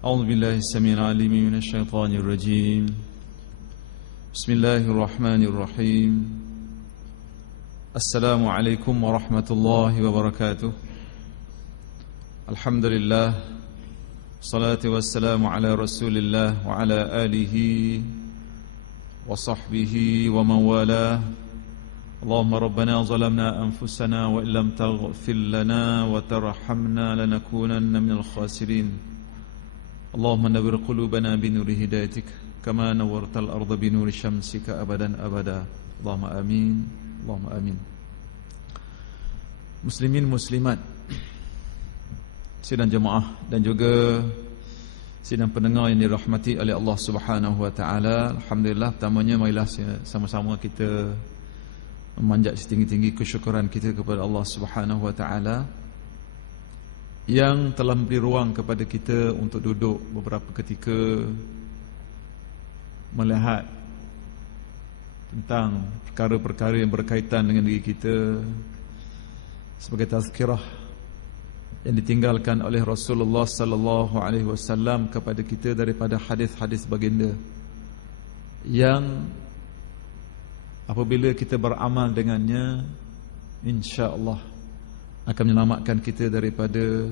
أعوذ بالله السميع العليم من الشيطان الرجيم. بسم الله الرحمن الرحيم. السلام عليكم ورحمة الله وبركاته. الحمد لله، الصلاة والسلام على رسول الله وعلى آله وصحبه ومن والاه. اللهم ربنا ظلمنا أنفسنا وإن لم تغفر لنا وترحمنا لنكونن من الخاسرين. اللهم نور قلوبنا بنور هدايتك كما نورت الأرض بنور شمسك أبدا أبدا. اللهم آمين، اللهم آمين. Muslimin muslimat, sidang jemaah dan juga sidang pendengar yang dirahmati oleh Allah Subhanahu wa taala. Alhamdulillah, pertamanya marilah sama-sama kita memanjat setinggi-tinggi kesyukuran kita kepada Allah Subhanahu wa taala yang telah memberi ruang kepada kita untuk duduk beberapa ketika melihat tentang perkara-perkara yang berkaitan dengan diri kita sebagai tazkirah yang ditinggalkan oleh Rasulullah sallallahu alaihi wasallam kepada kita daripada hadis-hadis baginda yang apabila kita beramal dengannya, insya-Allah akan menyelamatkan kita daripada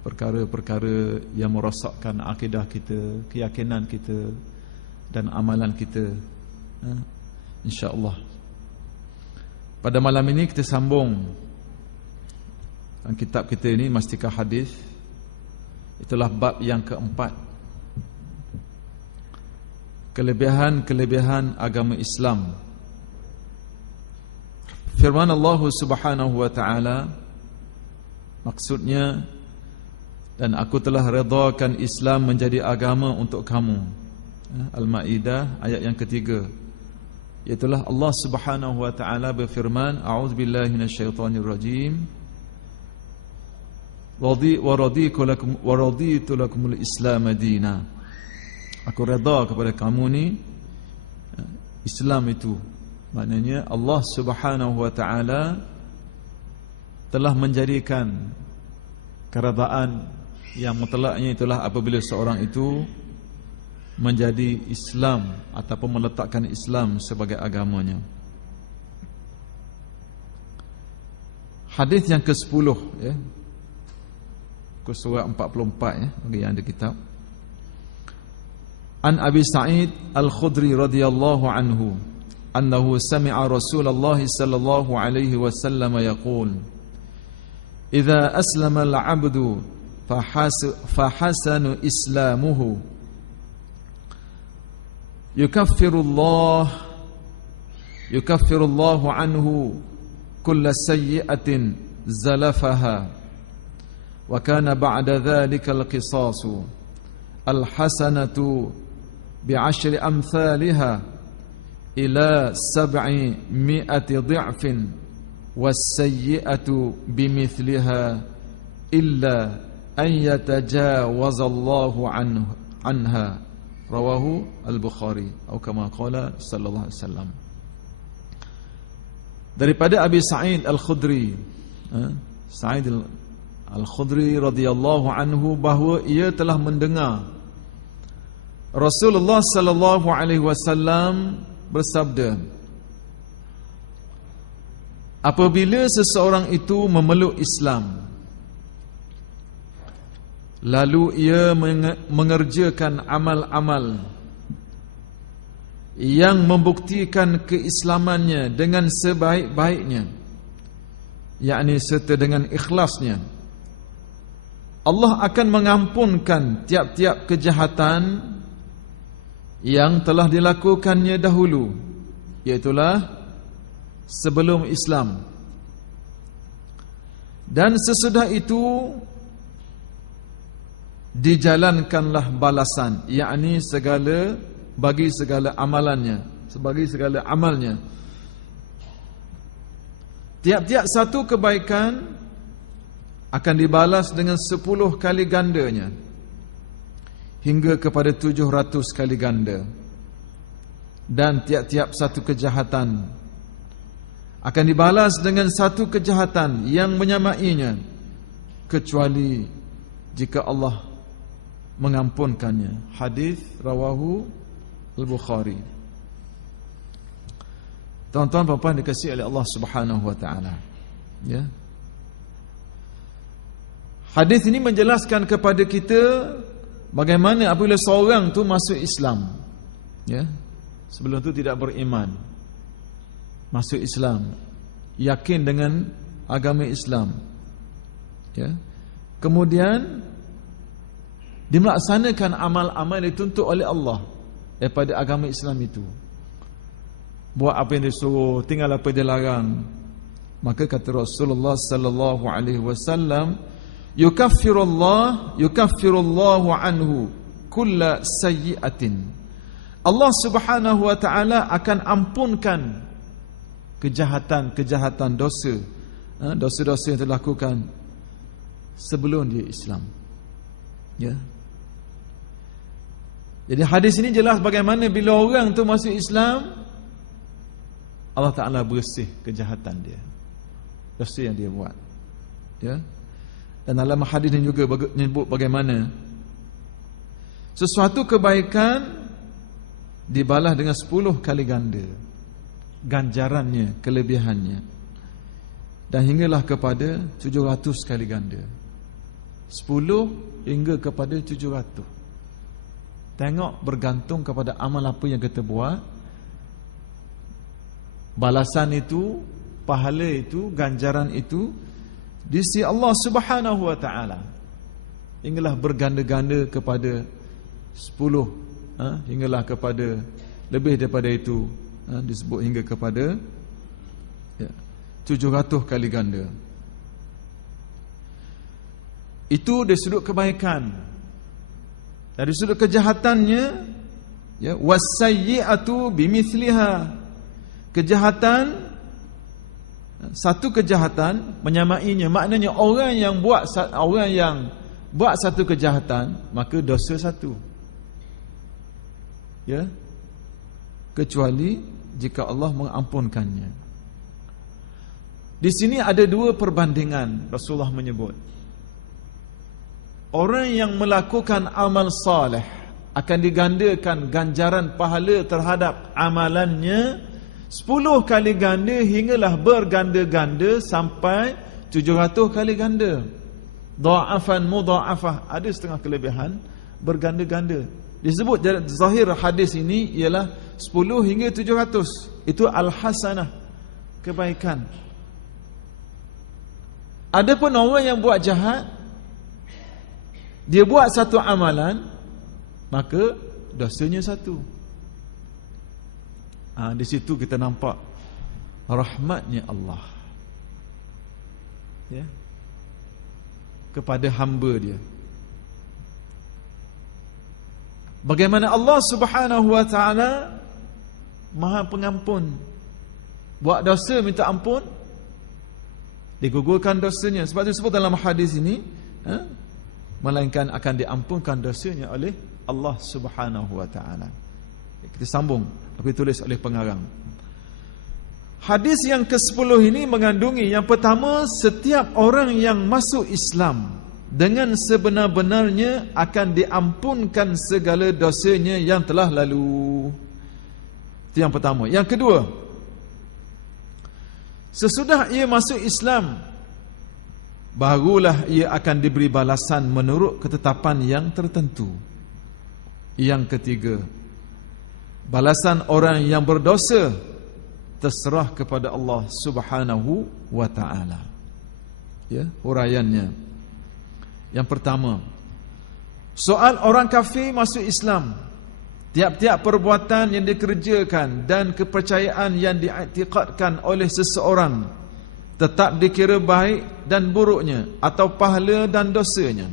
perkara-perkara yang merosakkan akidah kita, keyakinan kita dan amalan kita, insya-Allah. Pada malam ini kita sambung dan kitab kita ini Mastika Hadis. Itulah bab yang keempat, kelebihan-kelebihan agama Islam. Firman Allah Subhanahu wa taala, maksudnya, dan aku telah redakan Islam menjadi agama untuk kamu. Al-Maidah ayat yang ketiga. Iaitulah Allah Subhanahu wa taala berfirman, a'udzubillahi minasyaitonir rajim. Wa raditu lakumul Islam madina. Aku redha kepada kamu ni Islam itu. Maknanya Allah Subhanahu wa taala telah menjadikan keredaan yang mutlaknya itulah apabila seorang itu menjadi Islam ataupun meletakkan Islam sebagai agamanya. Hadis yang ke-10 ya. Surah 44 ya, bagi yang ada kitab. An Abi Sa'id Al-Khudri radhiyallahu anhu annahu sami'a Rasulullah sallallahu alaihi wasallam yaqul, idza aslama al-'abdu fahasanu islamuhu yukaffiru Allahu anhu kulla sayyi'atin zalafaha wa kana ba'da dhalika al-qisasu al-hasanatu bi'ashri amthaliha ila 700 dhi'fin was-sayyi'atu bimithliha illa an yatajawazallahu anha. Rawahu Al-Bukhari atau kama qala sallallahu alaihi wasallam. Daripada Abi Sa'id Al-Khudri, Sa'id Al-Khudri radhiyallahu anhu, bahawa ia telah mendengar Rasulullah sallallahu alaihi wasallam bersabda, apabila seseorang itu memeluk Islam lalu ia mengerjakan amal-amal yang membuktikan keislamannya dengan sebaik-baiknya, yakni serta dengan ikhlasnya, Allah akan mengampunkan tiap-tiap kejahatan yang telah dilakukannya dahulu, iaitulah sebelum Islam. Dan sesudah itu dijalankanlah balasan, yakni bagi segala amalannya, sebagai segala amalnya. Tiap-tiap satu kebaikan akan dibalas dengan 10 kali gandanya, hingga kepada 700 kali ganda. Dan tiap-tiap satu kejahatan akan dibalas dengan satu kejahatan yang menyamainya, kecuali jika Allah mengampunkannya. Hadis rawahu Al-Bukhari. Tuan-tuan puan-puan dikasihi oleh Allah Subhanahu wa taala. Ya. Hadis ini menjelaskan kepada kita bagaimana apabila seorang tu masuk Islam, ya. Sebelum tu tidak beriman, masuk Islam, yakin dengan agama Islam, ya. Kemudian dimelaksanakan amal-amal yang dituntut oleh Allah daripada agama Islam itu. Buat apa yang disuruh, tinggal apa yang dilarang. Maka kata Rasulullah sallallahu alaihi wasallam, yukaffirullahu anhu kulla sayyi'atin. Allah Subhanahu wa taala akan ampunkan kejahatan dosa, dosa-dosa yang dilakukan sebelum dia Islam. Ya. Jadi hadis ini jelas bagaimana bila orang tu masuk Islam, Allah Ta'ala bersih kejahatan dia, dosa yang dia buat. Ya. Dan dalam hadis ini juga menyebut bagaimana sesuatu kebaikan dibalas dengan 10 kali ganda ganjarannya, kelebihannya, dan hinggalah kepada 700 kali ganda. 10 hingga kepada 700. Tengok, bergantung kepada amal apa yang kita buat. Balasan itu, pahala itu, ganjaran itu di sisi Allah Subhanahu wa taala hinggalah berganda-ganda kepada 10, hinggalah kepada lebih daripada itu, disebut hingga kepada 700 kali ganda. Itu dari sudut kebaikan. Dari sudut kejahatannya, ya, wasayyi'atu bimithliha. Kejahatan, satu kejahatan menyamainya. Maknanya orang yang buat satu kejahatan, maka dosa satu. Ya. Kecuali jika Allah mengampunkannya. Di sini ada 2 perbandingan Rasulullah menyebut. Orang yang melakukan amal saleh akan digandakan ganjaran pahala terhadap amalannya 10 kali ganda hinggalah berganda-ganda sampai 700 kali ganda. Dha'afan mudha'afah, ada setengah kelebihan berganda-ganda. Disebut zahir hadis ini ialah 10 hingga 700. Itu al-hasanah, kebaikan. Adapun orang yang buat jahat, dia buat satu amalan, maka dosanya satu. Di situ kita nampak rahmatnya Allah, ya, kepada hamba dia. Bagaimana Allah Subhanahu wa taala Maha Pengampun. Buat dosa minta ampun, digugurkan dosanya. Sebab itu disebut dalam hadis ini, melainkan akan diampunkan dosanya oleh Allah Subhanahu wa taala. Kita sambung apa ditulis oleh pengarang. Hadis yang ke-10 ini mengandungi yang pertama, setiap orang yang masuk Islam dengan sebenar-benarnya akan diampunkan segala dosanya yang telah lalu. Itu yang pertama. Yang kedua, sesudah ia masuk Islam, barulah ia akan diberi balasan menurut ketetapan yang tertentu. Yang ketiga, balasan orang yang berdosa terserah kepada Allah Subhanahu wa taala. Ya, huraiannya. Yang pertama, soal orang kafir masuk Islam. Tiap-tiap perbuatan yang dikerjakan dan kepercayaan yang diiktikadkan oleh seseorang tetap dikira baik dan buruknya atau pahala dan dosanya.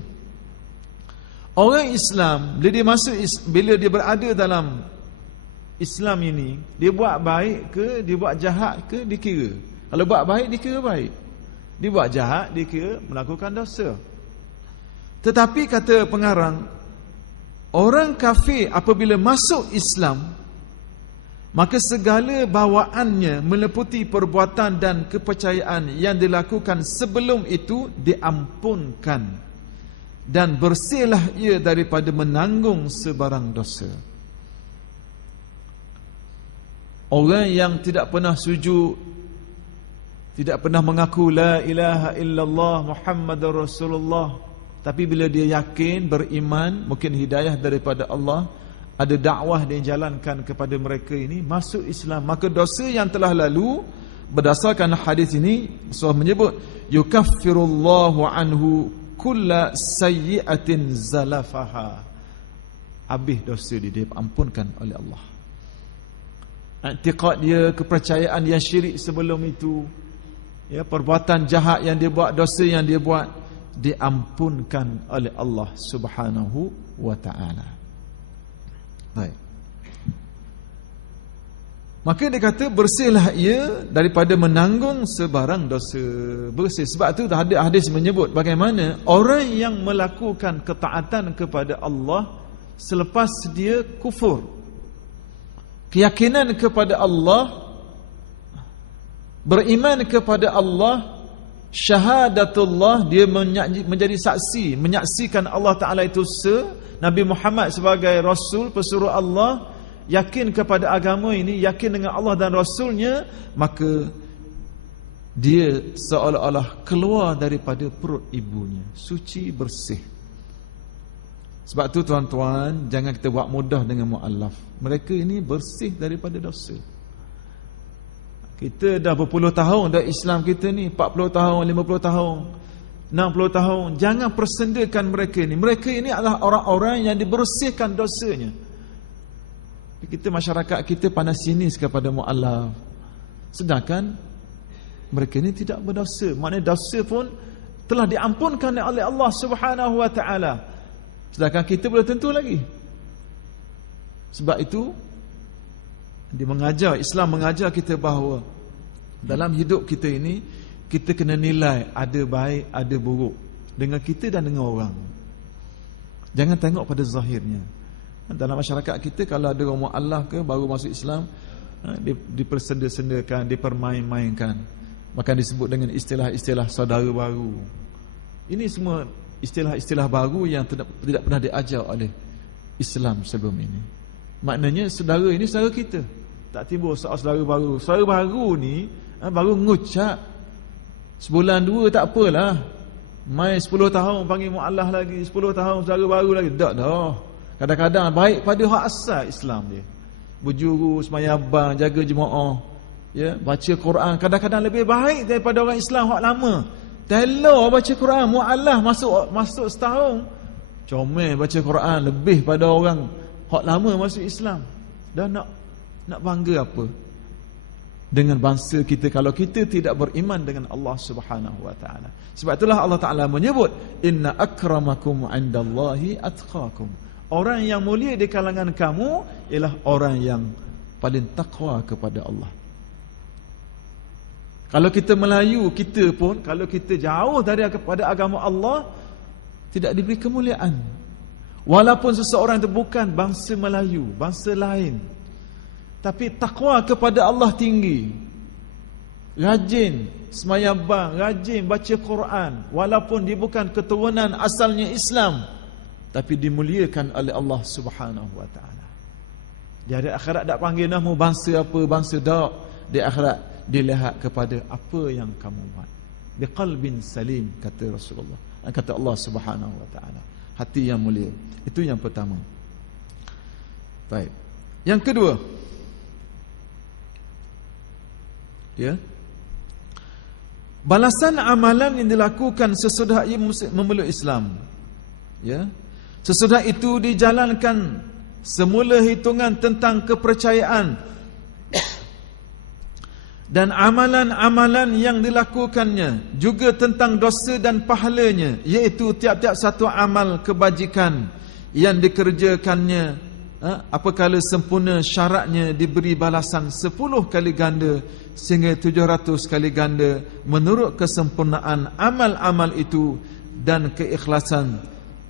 Orang Islam bila dia berada dalam Islam ini, dia buat baik ke dia buat jahat ke dikira. Kalau buat baik dikira baik, dia buat jahat dikira melakukan dosa. Tetapi kata pengarang, orang kafir apabila masuk Islam, maka segala bawaannya meliputi perbuatan dan kepercayaan yang dilakukan sebelum itu diampunkan dan bersihlah ia daripada menanggung sebarang dosa. Orang yang tidak pernah sujud, tidak pernah mengaku la ilaha illallah Muhammadur Rasulullah, tapi bila dia yakin, beriman, mungkin hidayah daripada Allah, ada dakwah dia jalankan kepada mereka ini, masuk Islam, maka dosa yang telah lalu berdasarkan hadis ini Rasulullah menyebut yukaffirullahu anhu kulla sayyi'atin zalafaha. Habis dosa dia ampunkan oleh Allah. I'tiqad dia, kepercayaan yang syirik sebelum itu, ya, perbuatan jahat yang dia buat, dosa yang dia buat, diampunkan oleh Allah Subhanahu wa ta'ala. Baik. Maka dia kata bersihlah ia daripada menanggung sebarang dosa. Bersih. Sebab tu hadis menyebut bagaimana orang yang melakukan ketaatan kepada Allah selepas dia kufur, keyakinan kepada Allah, beriman kepada Allah, syahadatullah, dia menjadi saksi, menyaksikan Allah Ta'ala itu Nabi Muhammad sebagai Rasul, pesuruh Allah, yakin kepada agama ini, yakin dengan Allah dan Rasulnya, maka dia seolah-olah keluar daripada perut ibunya, suci, bersih. Sebab tu tuan-tuan, jangan kita buat mudah dengan mu'allaf. Mereka ini bersih daripada dosa. Kita dah berpuluh tahun dah Islam kita ni, 40 tahun, 50 tahun, 60 tahun. Jangan persendakan mereka ini. Mereka ini adalah orang-orang yang dibersihkan dosanya. Kita, masyarakat kita panas sinis kepada mu'allaf, sedangkan mereka ini tidak berdosa. Maknanya dosa pun telah diampunkan oleh Allah Subhanahu wa ta'ala, sedangkan kita belum tentu lagi. Sebab itu dia mengajar, Islam mengajar kita bahawa dalam hidup kita ini, kita kena nilai ada baik, ada buruk dengan kita dan dengan orang. Jangan tengok pada zahirnya. Dalam masyarakat kita, kalau ada orang mu'allaf ke baru masuk Islam, dipersenda-sendakan, dipermain-mainkan, bahkan disebut dengan istilah-istilah saudara baru. Ini semua istilah-istilah baru yang tidak pernah diajar oleh Islam sebelum ini. Maknanya saudara ini saudara kita, tak timbul soal saudara baru. Saudara baru ni baru ngucap sebulan dua tak apalah, mai 10 tahun panggil mu'allaf lagi, 10 tahun saudara baru lagi, tak dah. Kadang-kadang baik pada hak asal Islam dia, berjuru, semayabang, jaga jemaah, ya, baca Quran, kadang-kadang lebih baik daripada orang Islam hak lama. Telur baca Quran, mu'allaf masuk setahun, comel baca Quran lebih pada orang hak lama masuk Islam. Dan nak bangga apa dengan bangsa kita kalau kita tidak beriman dengan Allah Subhanahu wa ta'ala? Sebab itulah Allah Ta'ala menyebut inna akramakum 'indallahi atqakum. Orang yang mulia di kalangan kamu ialah orang yang paling takwa kepada Allah. Kalau kita Melayu, kita pun kalau kita jauh daripada agama Allah, tidak diberi kemuliaan. Walaupun seseorang itu bukan bangsa Melayu, bangsa lain, tapi takwa kepada Allah tinggi, rajin semayabang, rajin baca Quran, walaupun dia bukan keturunan asalnya Islam, tapi dimuliakan oleh Allah Subhanahu wa ta'ala. Di hari akhirat tak panggil nama bangsa apa, bangsa tak. Di akhirat dilihat kepada apa yang kamu buat. Biqalbin salim, kata Rasulullah, kata Allah Subhanahu wa ta'ala. Hati yang mulia. Itu yang pertama. Baik. Yang kedua, ya, balasan amalan yang dilakukan sesudah ia memeluk Islam, ya, sesudah itu dijalankan semula hitungan tentang kepercayaan dan amalan-amalan yang dilakukannya, juga tentang dosa dan pahalanya, iaitu tiap-tiap satu amal kebajikan yang dikerjakannya, apabila sempurna syaratnya, diberi balasan 10 kali ganda sehingga 700 kali ganda menurut kesempurnaan amal-amal itu dan keikhlasan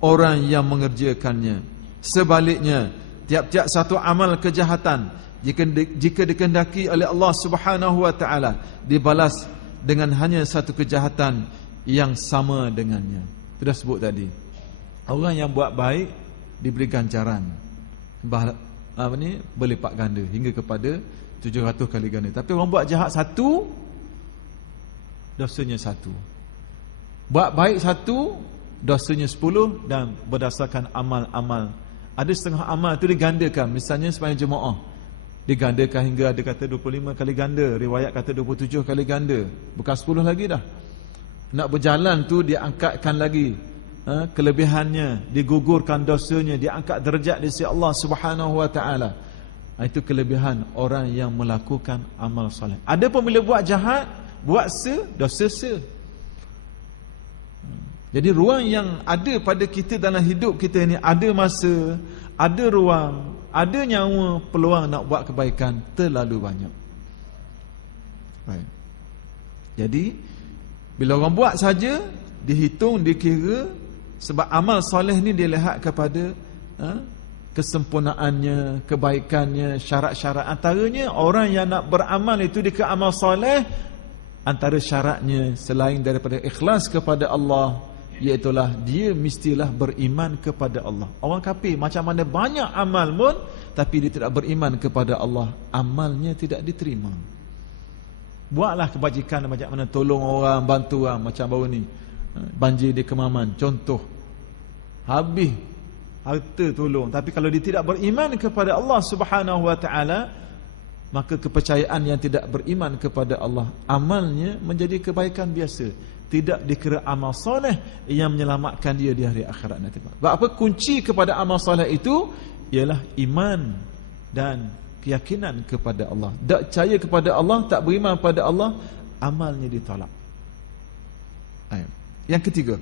orang yang mengerjakannya. Sebaliknya, tiap-tiap satu amal kejahatan jika dikehendaki oleh Allah Subhanahu wa ta'ala, dibalas dengan hanya satu kejahatan yang sama dengannya. Sudah sebut tadi, Orang yang buat baik diberi ganjaran berlipat ganda hingga kepada 700 kali ganda. Tapi orang buat jahat satu, dosanya satu. Buat baik satu, dosanya 10. Dan berdasarkan amal-amal, ada setengah amal itu digandakan. Misalnya sembahyang jemaah digandakan hingga ada kata 25 kali ganda, riwayat kata 27 kali ganda, bukan 10 lagi dah. Nak berjalan tu diangkatkan lagi kelebihannya, digugurkan dosanya, diangkat derajat di sisi Allah Subhanahu wa taala. Itu kelebihan orang yang melakukan amal soleh. Adapun bila buat jahat, buat dosa se. Jadi ruang yang ada pada kita dalam hidup kita ni, ada masa, ada ruang, ada nyawa, peluang nak buat kebaikan terlalu banyak. Baik. Jadi bila orang buat saja, dihitung, dikira, sebab amal soleh ni dilihat kepada kesempurnaannya, kebaikannya, syarat-syarat. Antaranya orang yang nak beramal itu dikira amal soleh, antara syaratnya selain daripada ikhlas kepada Allah, iaitulah dia mestilah beriman kepada Allah. Orang kafir macam mana banyak amal pun, tapi dia tidak beriman kepada Allah, amalnya tidak diterima. Buatlah kebajikan macam mana, tolong orang, bantu orang, macam baru ni banjir di Kemaman contoh, habis harta tolong, tapi kalau dia tidak beriman kepada Allah Subhanahu wa taala, maka kepercayaan yang tidak beriman kepada Allah, amalnya menjadi kebaikan biasa, tidak dikira amal soleh yang menyelamatkan dia di hari akhirat nanti. Sebab apa? Kunci kepada amal soleh itu ialah iman dan keyakinan kepada Allah. Tak percaya kepada Allah, tak beriman kepada Allah, amalnya ditolak. Yang ketiga,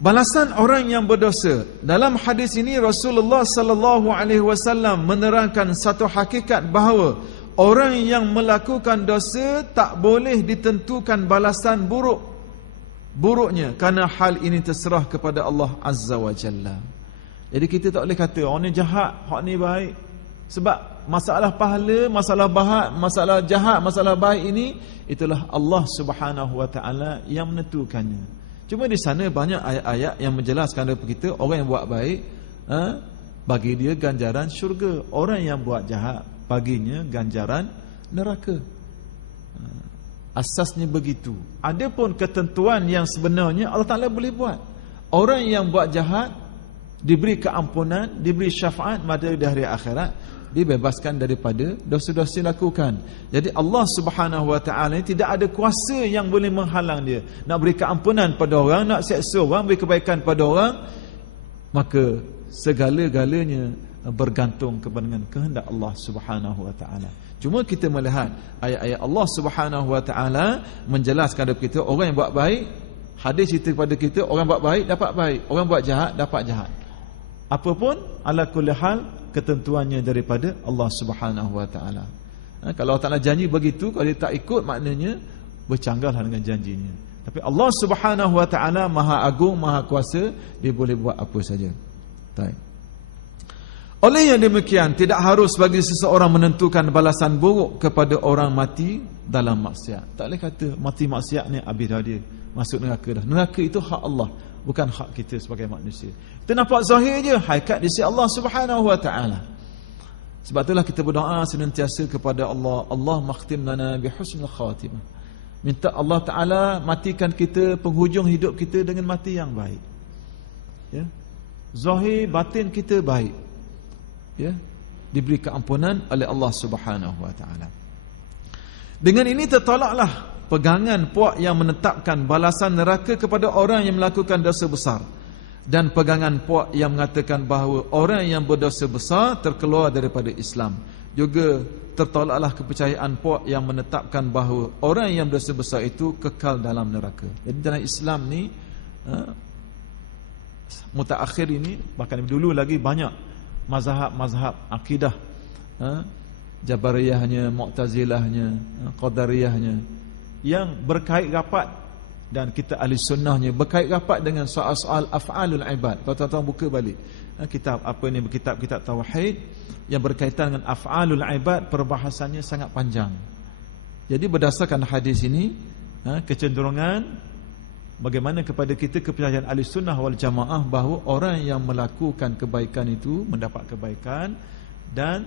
balasan orang yang berdosa. Dalam hadis ini Rasulullah sallallahu alaihi wasallam menerangkan satu hakikat bahawa orang yang melakukan dosa tak boleh ditentukan balasan buruknya, kerana hal ini terserah kepada Allah Azza wa Jalla. Jadi kita tak boleh kata orang ni jahat, hak ni baik. Sebab masalah pahala, masalah jahat, masalah baik ini, itulah Allah Subhanahu wa taala yang menentukannya. Cuma di sana banyak ayat-ayat yang menjelaskan kepada kita, orang yang buat baik bagi dia ganjaran syurga, orang yang buat jahat baginya ganjaran neraka. Asasnya begitu. Adapun ketentuan yang sebenarnya Allah Taala boleh buat. Orang yang buat jahat diberi keampunan, diberi syafaat pada hari akhirat, dibebaskan daripada dosa-dosa lakukan. Jadi Allah Subhanahu wa taala tidak ada kuasa yang boleh menghalang dia. Nak beri keampunan pada orang, nak seksa orang, beri kebaikan pada orang, maka segala-galanya bergantung kepada kehendak Allah Subhanahu wa taala. Cuma kita melihat ayat-ayat Allah Subhanahu wa taala menjelaskan kepada kita, orang yang buat baik, hadis itu kepada kita, orang buat baik dapat baik, orang buat jahat dapat jahat. Apapun ala kulli hal ketentuannya daripada Allah Subhanahu wa taala. Kalau Allah Taala janji begitu, kalau dia tak ikut, maknanya bercanggahlah dengan janjinya. Tapi Allah Subhanahu wa taala Maha Agung, Maha Kuasa, dia boleh buat apa saja. Baik. Oleh yang demikian, tidak harus bagi seseorang menentukan balasan buruk kepada orang mati dalam maksiat. Tak boleh kata mati maksiat ni habis dah dia, masuk neraka dah. Neraka itu hak Allah, bukan hak kita sebagai manusia. Kita nampak zahir je, hakikat di sisi Allah Subhanahu wa taala. Sebab itulah kita berdoa senantiasa kepada Allah, Allah makhtim lana bi husnul khatimah. Minta Allah Taala matikan kita, penghujung hidup kita dengan mati yang baik. Ya. Zahir batin kita baik. Ya, diberi keampunan oleh Allah Subhanahu wa taala. Dengan ini tertolaklah pegangan puak yang menetapkan balasan neraka kepada orang yang melakukan dosa besar, dan pegangan puak yang mengatakan bahawa orang yang berdosa besar terkeluar daripada Islam. Juga tertolaklah kepercayaan puak yang menetapkan bahawa orang yang berdosa besar itu kekal dalam neraka. Jadi dalam Islam ni mutaakhir ini, bahkan dulu lagi banyak mazhab-mazhab akidah, Jabariyahnya, Mu'tazilahnya, Qadariyahnya, yang berkait rapat, dan kita ahli sunnahnya berkait rapat dengan soal-soal af'alul ibad. Kalau tuan-tuan buka balik kitab apa ni, kitab tauhid yang berkaitan dengan af'alul ibad, perbahasannya sangat panjang. Jadi berdasarkan hadis ini, kecenderungan bagaimana kepada kita kepercayaan ahli sunnah wal jamaah bahawa orang yang melakukan kebaikan itu mendapat kebaikan dan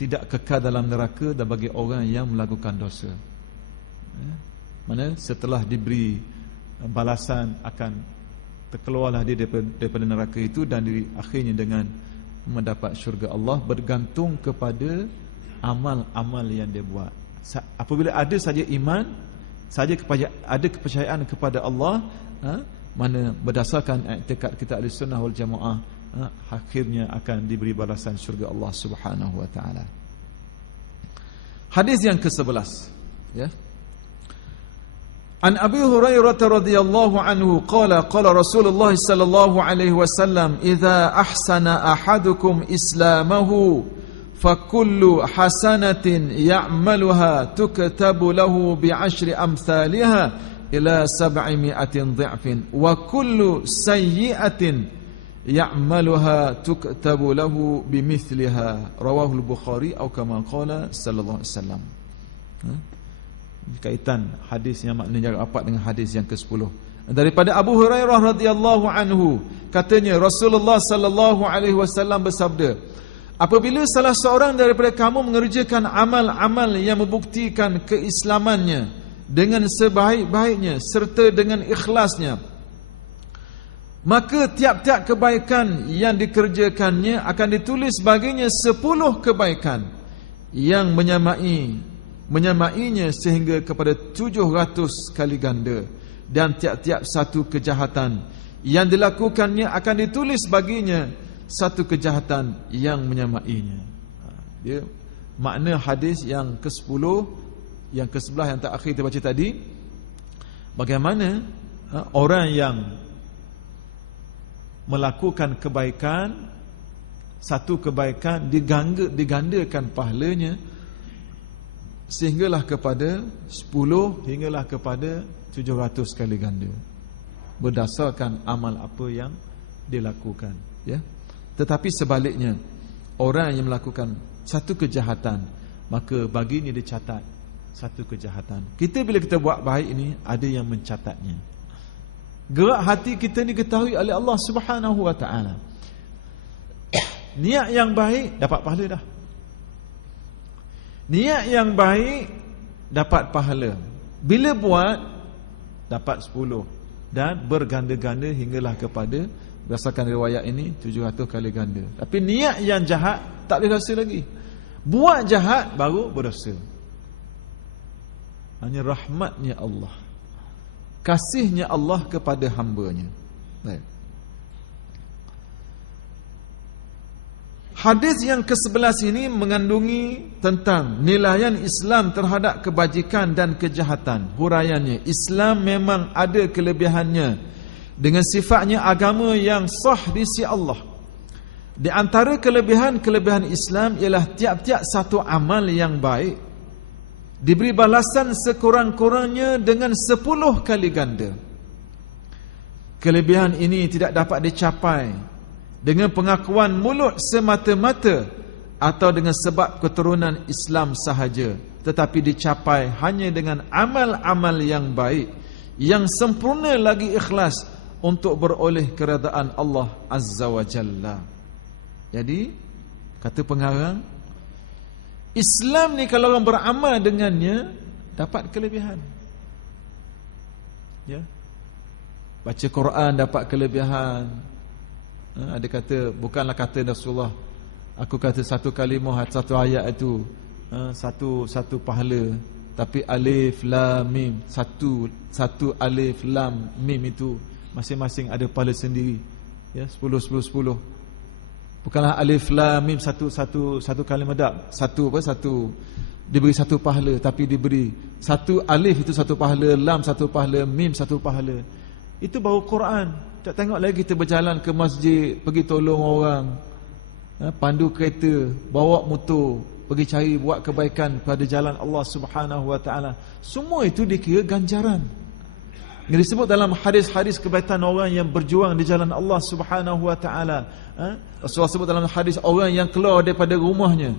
tidak kekal dalam neraka, dan bagi orang yang melakukan dosa, mana setelah diberi balasan akan terkeluarlah dia daripada neraka itu, dan akhirnya dengan mendapat syurga Allah bergantung kepada amal-amal yang dia buat. Apabila ada saja iman, ada kepercayaan kepada Allah, mana berdasarkan i'tikad kita ahli sunnah wal jamaah, akhirnya akan diberi balasan syurga Allah Subhanahu wa taala. Hadis yang ke-11, ya. An Abi Hurairah radhiyallahu anhu qala Rasulullah sallallahu alaihi wasallam, idza ahsana ahadukum islamahu fakullu hasanatin ya'maluha tuktabu lahu bi'ashri amsalha ila 700 dha'fin wa kullu sayyi'atin ya'maluha tuktabu lahu bimithliha, rawahu al-Bukhari atau kama qala sallallahu alaihi wasallam. Kaitan hadis yang maknanya rapat dengan hadis yang ke-10 daripada Abu Hurairah radhiyallahu anhu, katanya Rasulullah sallallahu alaihi wasallam bersabda, apabila salah seorang daripada kamu mengerjakan amal-amal yang membuktikan keislamannya dengan sebaik-baiknya serta dengan ikhlasnya, maka tiap-tiap kebaikan yang dikerjakannya akan ditulis baginya 10 kebaikan yang menyamainya sehingga kepada 700 kali ganda, dan tiap-tiap satu kejahatan yang dilakukannya akan ditulis baginya satu kejahatan yang menyamainya. Dia makna hadis yang ke-10, yang ke-11 yang terakhir kita baca tadi, bagaimana orang yang melakukan kebaikan, satu kebaikan digandakan pahalanya sehinggalah kepada 10 hinggalah kepada 700 kali ganda, berdasarkan amal apa yang dilakukan, ya. Tetapi sebaliknya, orang yang melakukan satu kejahatan, maka baginya dicatat satu kejahatan. Kita bila kita buat baik ini, ada yang mencatatnya. Gerak hati kita ni ketahui oleh Allah Subhanahu wa taala. Niat yang baik dapat pahala dah. Niat yang baik dapat pahala. Bila buat dapat 10 dan berganda-ganda hinggalah kepada, berdasarkan riwayat ini, 700 kali ganda. Tapi niat yang jahat tak boleh dosa lagi. Buat jahat baru berdosa. Hanya rahmatnya Allah, kasihnya Allah kepada hamba-Nya. Baik. Hadis yang ke-11 ini mengandungi tentang nilaian Islam terhadap kebajikan dan kejahatan. Huraiannya, Islam memang ada kelebihannya dengan sifatnya agama yang sah di sisi Allah. Di antara kelebihan-kelebihan Islam ialah tiap-tiap satu amal yang baik diberi balasan sekurang-kurangnya dengan 10 kali ganda. Kelebihan ini tidak dapat dicapai dengan pengakuan mulut semata-mata atau dengan sebab keturunan Islam sahaja, tetapi dicapai hanya dengan amal-amal yang baik yang sempurna lagi ikhlas untuk beroleh keredaan Allah Azza wa Jalla. Jadi kata pengarang, Islam ni kalau orang beramal dengannya dapat kelebihan, ya. Baca Quran dapat kelebihan. Ada kata, bukanlah kata Rasulullah, aku kata satu kalimah, satu ayat itu satu pahala, tapi alif lam mim, satu alif lam mim itu masing-masing ada pahala sendiri, ya. 10 bukanlah alif lam mim satu kalimah, dak satu diberi satu pahala, tapi diberi satu alif itu satu pahala, lam satu pahala, mim satu pahala. Itu baru Quran. Tak tengok lagi kita berjalan ke masjid, pergi tolong orang, pandu kereta, bawa motor, pergi cari buat kebaikan pada jalan Allah Subhanahu wa taala. Semua itu dikira ganjaran. Yang disebut dalam hadis-hadis kebaikan orang yang berjuang di jalan Allah Subhanahu wa taala. Rasulullah sebut dalam hadis, orang yang keluar daripada rumahnya,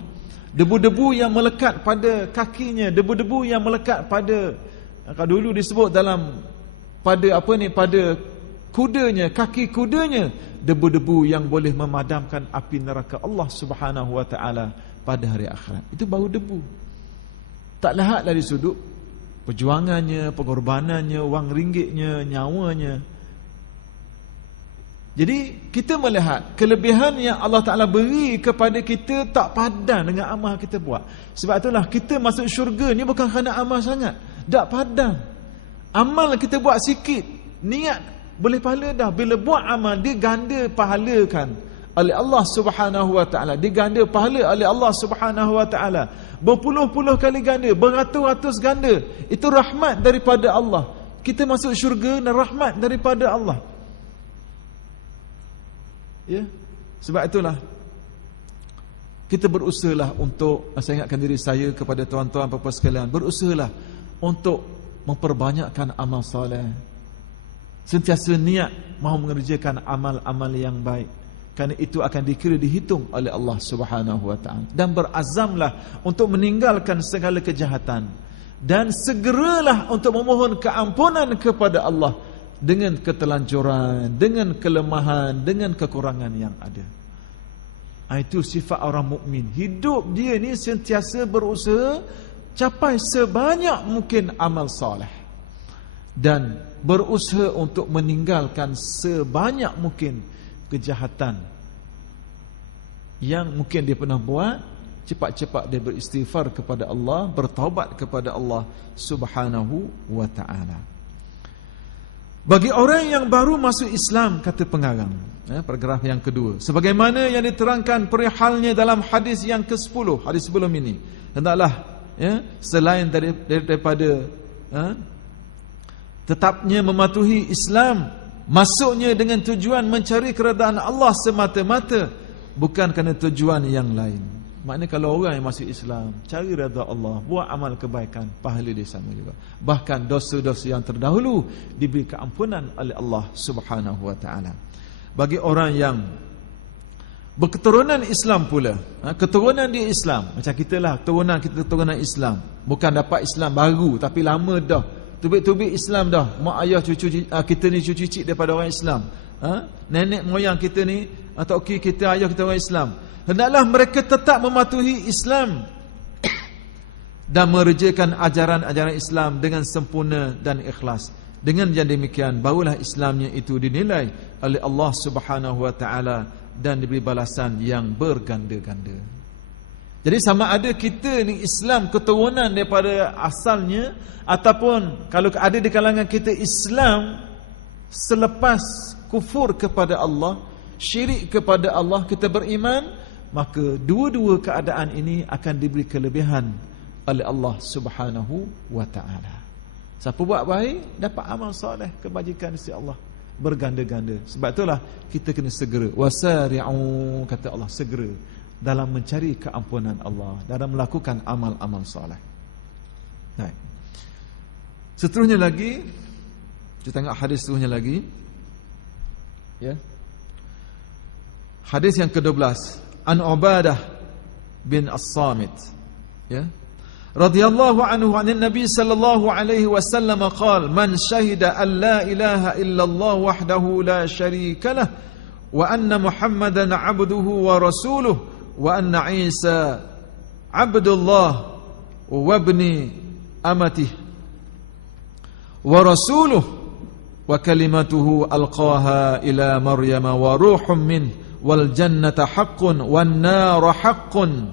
debu-debu yang melekat pada kakinya, debu-debu yang melekat pada, kalau dulu disebut dalam pada kudanya, kaki kudanya, debu-debu yang boleh memadamkan api neraka Allah Subhanahu wa taala pada hari akhirat. Itu baru debu. Tak lihat dari sudut perjuangannya, pengorbanannya, wang ringgitnya, nyawanya. Jadi kita melihat kelebihan yang Allah Ta'ala beri kepada kita tak padan dengan amal kita buat. Sebab itulah kita masuk syurga ni bukan kerana amal sangat, tak padan. Amal kita buat sikit, niat boleh pahala dah. Bila buat amal, dia ganda pahalakan oleh Allah Subhanahu wa taala. Diganda pahala oleh Allah Subhanahu wa taala. Berpuluh-puluh kali ganda, beratus-ratus ganda. Itu rahmat daripada Allah. Kita masuk syurga dan rahmat daripada Allah. Ya. Sebab itulah kita berusahalah untuk, saya ingatkan diri saya kepada tuan-tuan puan-puan sekalian, berusahalah untuk memperbanyakkan amal soleh. Sentiasa niat mahu mengerjakan amal-amal yang baik, kerana itu akan dikira dihitung oleh Allah Subhanahu wa taala. Dan berazamlah untuk meninggalkan segala kejahatan, dan segeralah untuk memohon keampunan kepada Allah dengan ketelanjuran, dengan kelemahan, dengan kekurangan yang ada. Itu sifat orang mukmin. Hidup dia ni sentiasa berusaha capai sebanyak mungkin amal soleh, dan berusaha untuk meninggalkan sebanyak mungkin kejahatan yang mungkin dia pernah buat. Cepat-cepat dia beristighfar kepada Allah, bertaubat kepada Allah Subhanahu wa ta'ala. Bagi orang yang baru masuk Islam, kata pengarang, paragraf yang kedua, sebagaimana yang diterangkan perihalnya dalam hadis yang ke-10, hadis sebelum ini, hendaklah selain daripada tetapnya mematuhi Islam, masuknya dengan tujuan mencari keredaan Allah semata-mata, bukan kerana tujuan yang lain. Maknanya kalau orang yang masuk Islam cari redha Allah, buat amal kebaikan, pahala dia sama juga. Bahkan dosa-dosa yang terdahulu diberi keampunan oleh Allah Subhanahu wa taala. Bagi orang yang berketurunan Islam pula, keturunan dia Islam, macam kita lah, keturunan Islam, bukan dapat Islam baru tapi lama dah, tubik-tubik Islam dah. Mak ayah cucu kita ni cucu cicit daripada orang Islam. Nenek moyang kita ni atau kita ayah kita orang Islam. Hendaklah mereka tetap mematuhi Islam dan mengerjakan ajaran-ajaran Islam dengan sempurna dan ikhlas. Dengan yang demikian, barulah Islamnya itu dinilai oleh Allah Subhanahu wa taala dan diberi balasan yang berganda-ganda. Jadi sama ada kita ni Islam keturunan daripada asalnya, ataupun kalau ada di kalangan kita Islam selepas kufur kepada Allah, syirik kepada Allah, kita beriman, maka dua-dua keadaan ini akan diberi kelebihan oleh Allah Subhanahu wa taala. Siapa buat baik dapat amal soleh, kebajikan di sisi Allah berganda-ganda. Sebab itulah kita kena segera, wasari'u, kata Allah, segera dalam mencari keampunan Allah, dalam melakukan amal-amal soleh. Baik. Seterusnya lagi, kita tengok hadis seterusnya lagi. Ya. Hadis yang ke-12, An Ubadah bin As-Samit, ya, radhiyallahu anhu, an Nabi sallallahu alaihi wasallam qala, man syahida an la ilaha illallah wahdahu la syarika lah, wa anna Muhammadan abduhu wa rasuluhu, wa anna Isa abdullah wa ibni amatih wa rasuluhu, wa kalimatuhu alqaha ila Maryam wa ruhum min, wal jannata haqqun wan nar haqqun,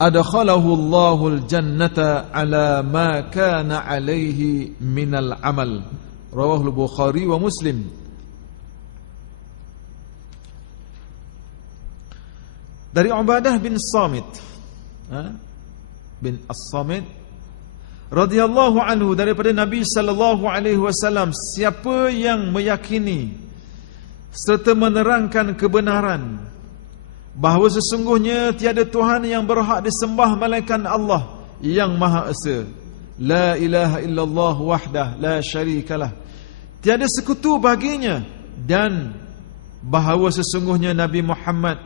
adkhalahu Allahul jannata ala ma kana alaihi minal amal. Rawahul Bukhari wa Muslim. Dari Ubadah bin Samit bin As-Samit radhiyallahu anhu, daripada Nabi sallallahu alaihi wasallam, siapa yang meyakini serta menerangkan kebenaran bahawa sesungguhnya tiada Tuhan yang berhak disembah melainkan Allah yang Maha Esa, la ilaha illallah wahdah la syarikalah, tiada sekutu baginya, dan bahawa sesungguhnya Nabi Muhammad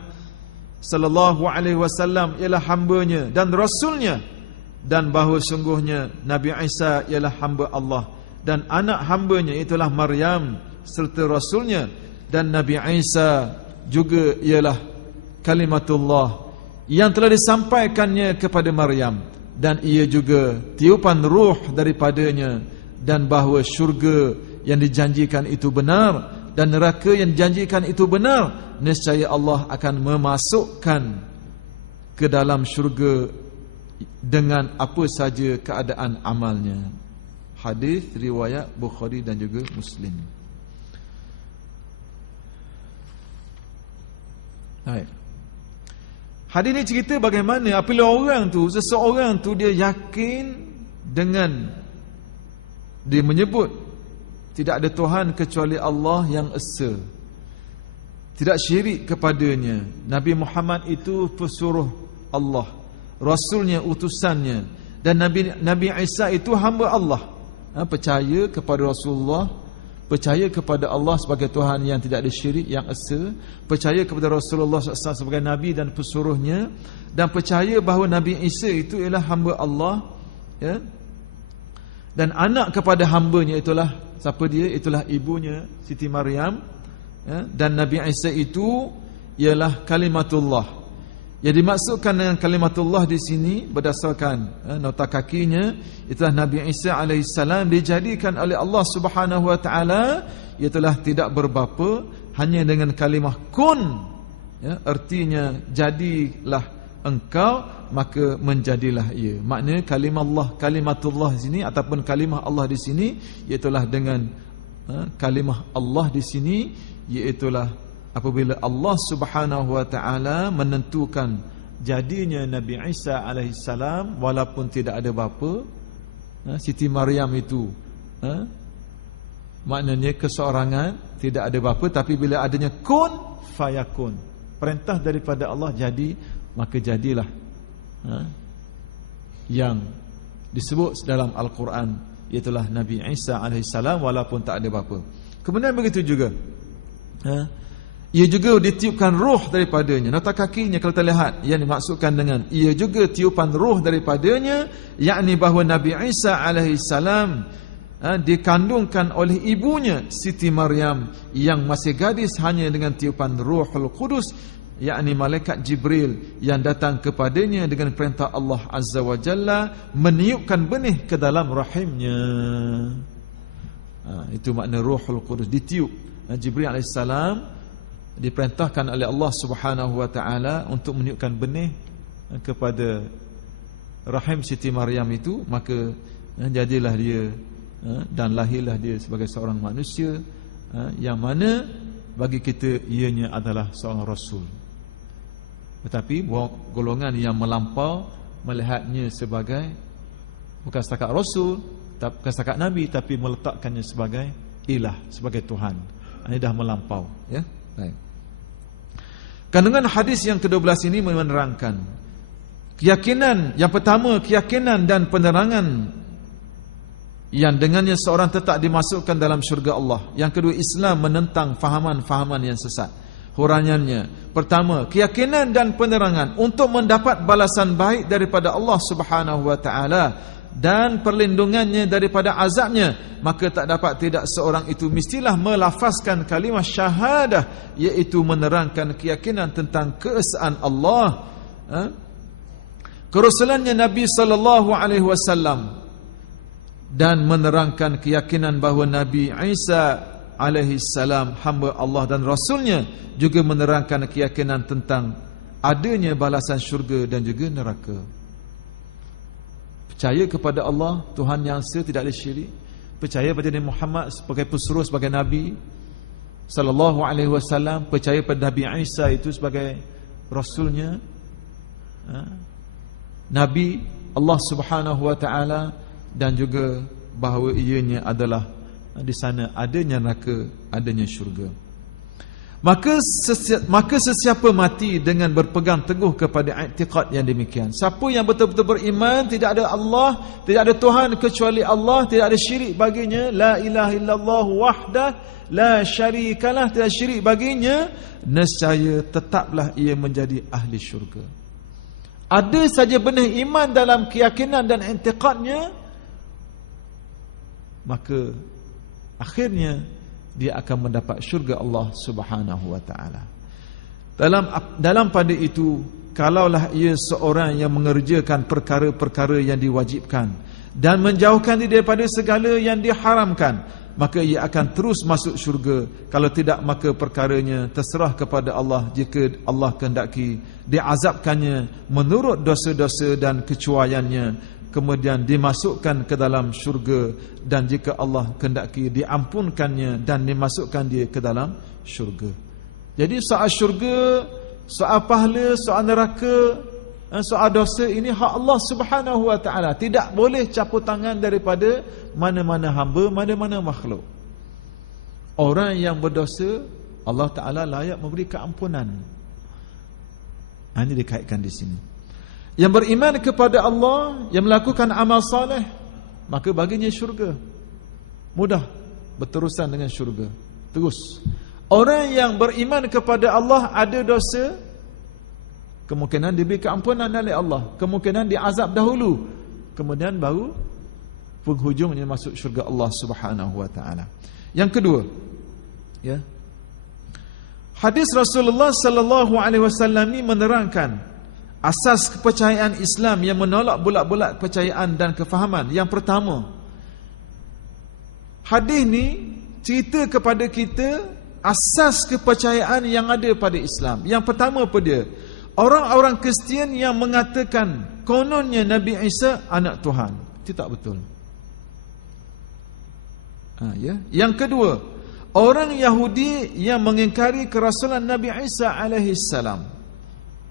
sallallahu alaihi wasallam ialah hamba-Nya dan rasul-Nya, dan bahawa sesungguhnya Nabi Isa ialah hamba Allah dan anak hambanya itulah Maryam serta rasulnya, dan Nabi Isa juga ialah kalimatullah yang telah disampaikannya kepada Maryam, dan ia juga tiupan ruh daripadanya, dan bahawa syurga yang dijanjikan itu benar dan neraka yang dijanjikan itu benar, nescaya Allah akan memasukkan ke dalam syurga dengan apa saja keadaan amalnya. Hadis riwayat Bukhari dan juga Muslim. Baik. Hadis ini cerita bagaimana apabila seseorang tu dia yakin dengan dia menyebut tidak ada Tuhan kecuali Allah yang esa, tidak syirik kepadanya, Nabi Muhammad itu pesuruh Allah, rasulnya, utusannya, dan Nabi Isa itu hamba Allah. Percaya kepada Rasulullah, percaya kepada Allah sebagai Tuhan yang tidak ada syirik, yang esa, percaya kepada Rasulullah SAW sebagai Nabi dan pesuruhnya, dan percaya bahawa Nabi Isa itu ialah hamba Allah, ya? Dan anak kepada hambanya itulah siapa dia? Itulah ibunya Siti Maryam, ya? Dan Nabi Isa itu ialah kalimatullah. Yang dimaksudkan dengan kalimatullah di sini berdasarkan nota kakinya, itulah Nabi Isa alaihissalam dijadikan oleh Allah Subhanahu wa taala, itulah tidak berbapa, hanya dengan kalimah kun, ya, artinya jadilah engkau, maka menjadilah ia. Maknanya kalimatullah di sini ataupun kalimah Allah di sini, iaitulah dengan kalimah Allah di sini, iaitulah apabila Allah Subhanahu wa taala menentukan jadinya Nabi Isa alaihissalam walaupun tidak ada bapa. Siti Maryam itu maknanya keseorangan, tidak ada bapa, tapi bila adanya kun fayakun, perintah daripada Allah jadi, maka jadilah yang disebut dalam Al-Quran, iaitulah Nabi Isa alaihissalam walaupun tak ada bapa. Kemudian begitu juga ia juga ditiupkan roh daripadanya. Nota kakinya kalau kita lihat, yang dimaksudkan dengan ia juga tiupan roh daripadanya, yakni bahawa Nabi Isa alaihissalam dikandungkan oleh ibunya Siti Maryam yang masih gadis hanya dengan tiupan Ruhul Qudus, yakni malaikat Jibril yang datang kepadanya dengan perintah Allah Azza wa Jalla meniupkan benih ke dalam rahimnya. Itu makna Ruhul Qudus, ditiup. Jibril alaihissalam diperintahkan oleh Allah Subhanahu wa taala untuk meniupkan benih kepada rahim Siti Maryam itu, maka jadilah dia dan lahirlah dia sebagai seorang manusia yang mana bagi kita ianya adalah seorang rasul. Tetapi golongan yang melampau melihatnya sebagai bukan setakat rasul, bukan setakat nabi, tapi meletakkannya sebagai ilah, sebagai Tuhan. Ini dah melampau, ya. Baik. Kandungan hadis yang ke-12 ini menerangkan keyakinan yang pertama, keyakinan dan penerangan yang dengannya seorang tetap dimasukkan dalam syurga Allah. Yang kedua, Islam menentang fahaman-fahaman yang sesat. Huraiannya, pertama, keyakinan dan penerangan untuk mendapat balasan baik daripada Allah Subhanahu wa taala dan perlindungannya daripada azabnya, maka tak dapat tidak seorang itu mestilah melafazkan kalimah syahadah, iaitu menerangkan keyakinan tentang keesaan Allah, kerasulannya Nabi sallallahu alaihi wasallam, dan menerangkan keyakinan bahawa Nabi Isa alaihi salam hamba Allah dan rasulnya, juga menerangkan keyakinan tentang adanya balasan syurga dan juga neraka. Percaya kepada Allah, Tuhan yang esa, tidak ada syirik. Percaya pada Nabi Muhammad sebagai pesuruh, sebagai Nabi sallallahu alaihi wasallam. Percaya pada Nabi Isa itu sebagai rasulnya, Nabi Allah Subhanahu wa taala, dan juga bahawa ianya adalah di sana adanya neraka, adanya syurga. Maka sesiapa mati dengan berpegang teguh kepada i'tiqad yang demikian, siapa yang betul-betul beriman tidak ada Allah, tidak ada Tuhan kecuali Allah, tidak ada syirik baginya, la ilaha illallah wahdah la syarikalah, tidak syirik baginya, nescaya tetaplah ia menjadi ahli syurga. Ada saja benih iman dalam keyakinan dan i'tiqadnya, maka akhirnya dia akan mendapat syurga Allah Subhanahu wa taala. Dalam pada itu, kalaulah ia seorang yang mengerjakan perkara-perkara yang diwajibkan dan menjauhkan diri daripada segala yang diharamkan, maka ia akan terus masuk syurga. Kalau tidak, maka perkaranya terserah kepada Allah. Jika Allah kehendaki, diazabkannya menurut dosa-dosa dan kecuaiannya, kemudian dimasukkan ke dalam syurga. Dan jika Allah kehendaki, diampunkannya dan dimasukkan dia ke dalam syurga. Jadi soal syurga, soal pahala, soal neraka, soal dosa, ini hak Allah Subhanahu wa taala. Tidak boleh campur tangan daripada mana-mana hamba, mana-mana makhluk. Orang yang berdosa, Allah Taala layak memberi keampunan. Ini dikaitkan di sini. Yang beriman kepada Allah, yang melakukan amal soleh, maka baginya syurga. Mudah berterusan dengan syurga. Terus. Orang yang beriman kepada Allah ada dosa, kemungkinan diberi keampunan oleh Allah, kemungkinan diazab dahulu, kemudian baru penghujungnya masuk syurga Allah Subhanahu wa taala. Yang kedua, ya. Hadis Rasulullah sallallahu alaihi wasallam ini menerangkan asas kepercayaan Islam yang menolak bulat-bulat kepercayaan dan kefahaman. Yang pertama, hadis ni cerita kepada kita asas kepercayaan yang ada pada Islam. Yang pertama apa dia? Orang-orang Kristian yang mengatakan kononnya Nabi Isa anak Tuhan. Itu tak betul. Ya. Yang kedua, orang Yahudi yang mengingkari kerasulan Nabi Isa alaihi salam.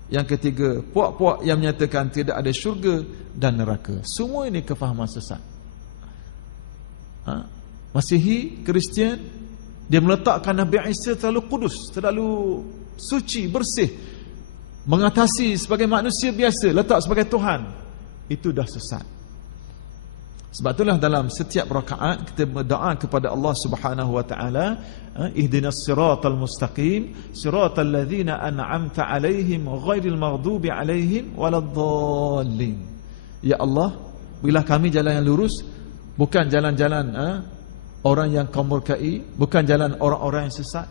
Yang ketiga, puak-puak yang menyatakan tidak ada syurga dan neraka. Semua ini kefahaman sesat. Masihi, Kristian, dia meletakkan Nabi Isa terlalu kudus, terlalu suci, bersih, mengatasi sebagai manusia biasa, letak sebagai Tuhan. Itu dah sesat. Sebab itulah dalam setiap rakaat kita berdoa kepada Allah Subhanahu wa taala, ihdinas siratal mustaqim, siratal ladzina an'amta alaihim ghairil maghdubi alaihim waladdallin. Ya Allah, berilah kami jalan yang lurus, bukan jalan-jalan orang yang kau murkai, bukan jalan orang-orang yang sesat.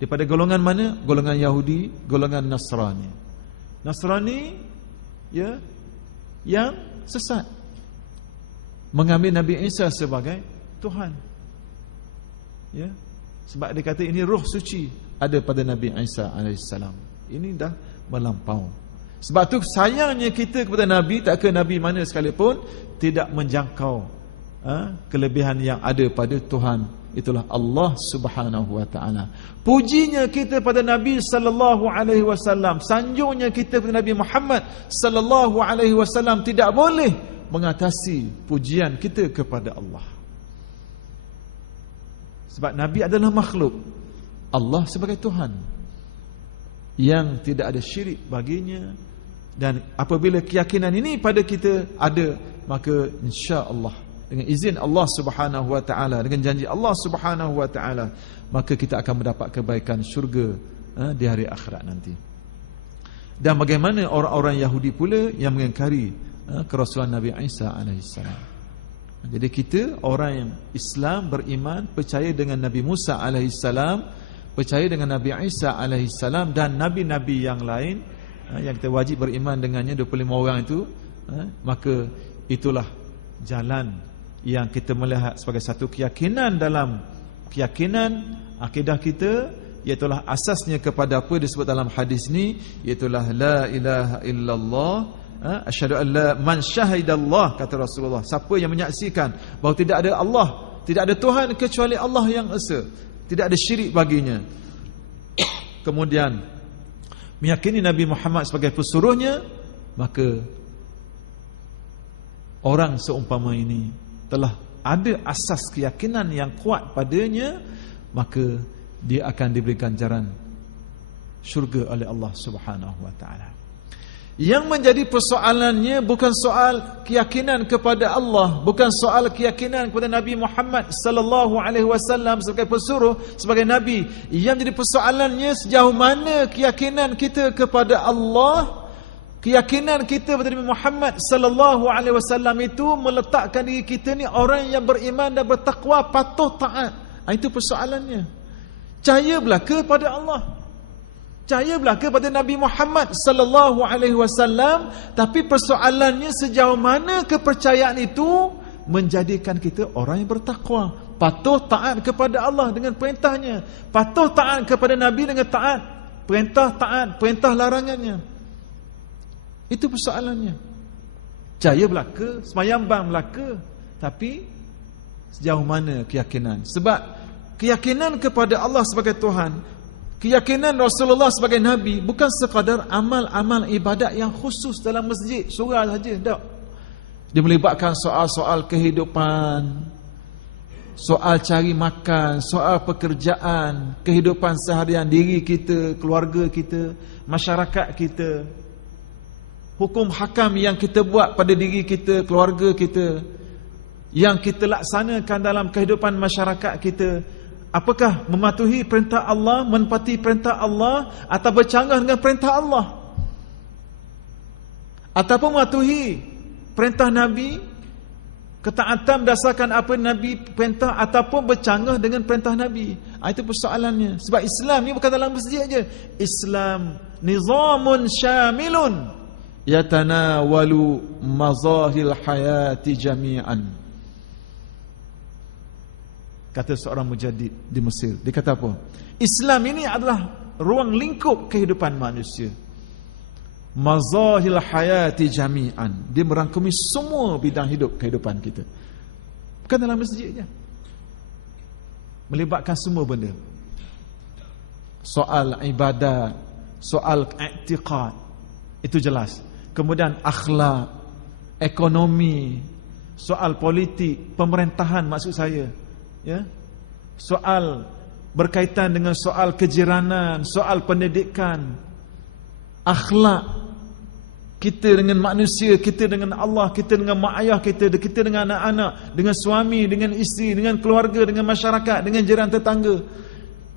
Daripada golongan mana? Golongan Yahudi, golongan Nasrani. Nasrani, ya, yang sesat, mengambil Nabi Isa sebagai Tuhan. Ya, sebab dia kata ini roh suci ada pada Nabi Isa alaihissalam. Ini dah melampau. Sebab tu sayangnya kita kepada Nabi, tak ke Nabi mana sekalipun, tidak menjangkau kelebihan yang ada pada Tuhan. Itulah Allah Subhanahu wa taala. Pujinya kita pada Nabi sallallahu alaihi wasallam, sanjungnya kita pada Nabi Muhammad sallallahu alaihi wasallam tidak boleh mengatasi pujian kita kepada Allah. Sebab Nabi adalah makhluk, Allah sebagai Tuhan yang tidak ada syirik baginya. Dan apabila keyakinan ini pada kita ada, maka insya-Allah dengan izin Allah Subhanahu wa taala, dengan janji Allah Subhanahu wa taala, maka kita akan mendapat kebaikan syurga di hari akhirat nanti. Dan bagaimana orang-orang Yahudi pula yang mengingkari kerasulan Nabi Isa alaihissalam. Jadi kita orang yang Islam beriman, percaya dengan Nabi Musa alaihissalam, percaya dengan Nabi Isa alaihissalam dan nabi-nabi yang lain yang kita wajib beriman dengannya, 25 orang itu, maka itulah jalan yang kita melihat sebagai satu keyakinan dalam keyakinan akidah kita, iaitulah asasnya kepada apa disebut dalam hadis ni, iaitulah la ilaha illallah, asyhadu an la man syahidallah, kata Rasulullah, siapa yang menyaksikan bahawa tidak ada Allah, tidak ada Tuhan kecuali Allah yang esa, tidak ada syirik baginya, kemudian meyakini Nabi Muhammad sebagai pesuruhnya, maka orang seumpama ini telah ada asas keyakinan yang kuat padanya, maka dia akan diberi ganjaran syurga oleh Allah Subhanahu wa taala. Yang menjadi persoalannya bukan soal keyakinan kepada Allah, bukan soal keyakinan kepada Nabi Muhammad sallallahu alaihi wasallam sebagai pesuruh, sebagai nabi. Yang menjadi persoalannya sejauh mana keyakinan kita kepada Allah Keyakinan kita pada Nabi Muhammad sallallahu alaihi wasallam itu meletakkan diri kita ni orang yang beriman dan bertakwa, patuh taat. Itu persoalannya. Percaya belaka pada Allah. Percaya belaka pada Nabi Muhammad sallallahu alaihi wasallam, tapi persoalannya sejauh mana kepercayaan itu menjadikan kita orang yang bertakwa, patuh taat kepada Allah dengan perintahnya, patuh taat kepada Nabi dengan taat perintah larangannya. Itu persoalannya. Percaya belaka, sembahyang belaka, tapi sejauh mana keyakinan? Sebab keyakinan kepada Allah sebagai Tuhan, keyakinan Rasulullah sebagai Nabi bukan sekadar amal-amal ibadat yang khusus dalam masjid, surah saja, tak. Dia melibatkan soal-soal kehidupan, soal cari makan, soal pekerjaan, kehidupan seharian diri kita, keluarga kita, masyarakat kita, hukum hakam yang kita buat pada diri kita, keluarga kita, yang kita laksanakan dalam kehidupan masyarakat kita. Apakah mematuhi perintah Allah, menepati perintah Allah, atau bercanggah dengan perintah Allah, ataupun mematuhi perintah Nabi, ketaatan berdasarkan apa Nabi perintah, ataupun bercanggah dengan perintah Nabi. Itu persoalannya. Sebab Islam ni bukan dalam masjid aja. Islam nizamun syamilun yatanawalu mazahil hayati jami'an. Kata seorang mujaddid di Mesir. Dia kata apa? Islam ini adalah ruang lingkup kehidupan manusia. Mazahil hayati jami'an. Dia merangkumi semua bidang hidup kehidupan kita. Bukan dalam masjid je. Melibatkan semua benda. Soal ibadat, soal i'tiqad, itu jelas. Kemudian akhlak, ekonomi, soal politik, pemerintahan maksud saya, ya. Soal berkaitan dengan soal kejiranan, soal pendidikan, akhlak kita dengan manusia, kita dengan Allah, kita dengan mak ayah kita dengan anak-anak, dengan suami, dengan isteri, dengan keluarga, dengan masyarakat, dengan jiran tetangga.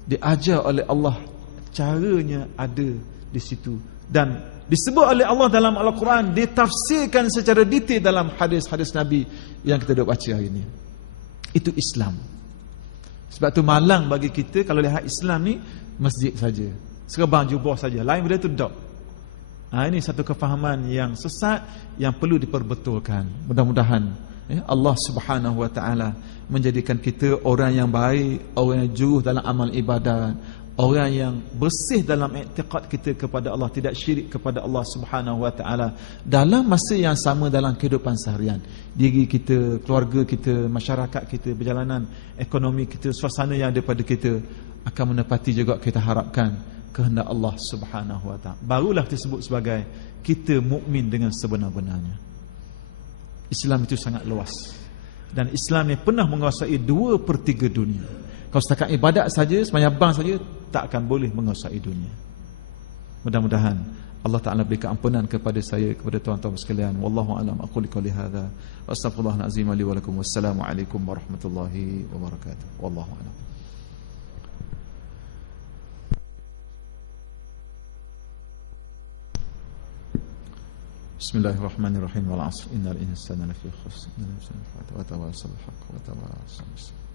Diajar oleh Allah, caranya ada di situ, dan disebut oleh Allah dalam Al-Quran, ditafsirkan secara detail dalam hadis-hadis Nabi yang kita duk baca hari ini. Itu Islam. Sebab tu malang bagi kita kalau lihat Islam ni masjid saja, serban jubah saja, lain benda tu tak. Ini satu kefahaman yang sesat yang perlu diperbetulkan. Mudah-mudahan Allah Subhanahu wa taala menjadikan kita orang yang baik, orang yang jujur dalam amal ibadat, orang yang bersih dalam i'tiqad kita kepada Allah, tidak syirik kepada Allah Subhanahu wa taala dalam masa yang sama dalam kehidupan seharian. Diri kita, keluarga kita, masyarakat kita, perjalanan ekonomi kita, suasana yang ada pada kita akan menepati juga kita harapkan kehendak Allah Subhanahu wa taala. Barulah disebut sebagai kita mukmin dengan sebenar-benarnya. Islam itu sangat luas, dan Islam ni pernah menguasai 2/3 dunia. Kalau setakat ibadat saja, sembahyang saja, tak akan boleh menguasai dunia. Mudah-mudahan Allah Ta'ala beri keampunan kepada saya, kepada tuan-tuan sekalian. Wallahu a'lam. Aqul qouli hadza wa astaghfirullahal azim li wa lakum. Wassalamu alaikum warahmatullahi wabarakatuh. Wallahu a'lam. Bismillahirrahmanirrahim. Wal 'asr innal insana lafi khusr. Wa tawassaw bil haqqi wa tawassaw bis sabr.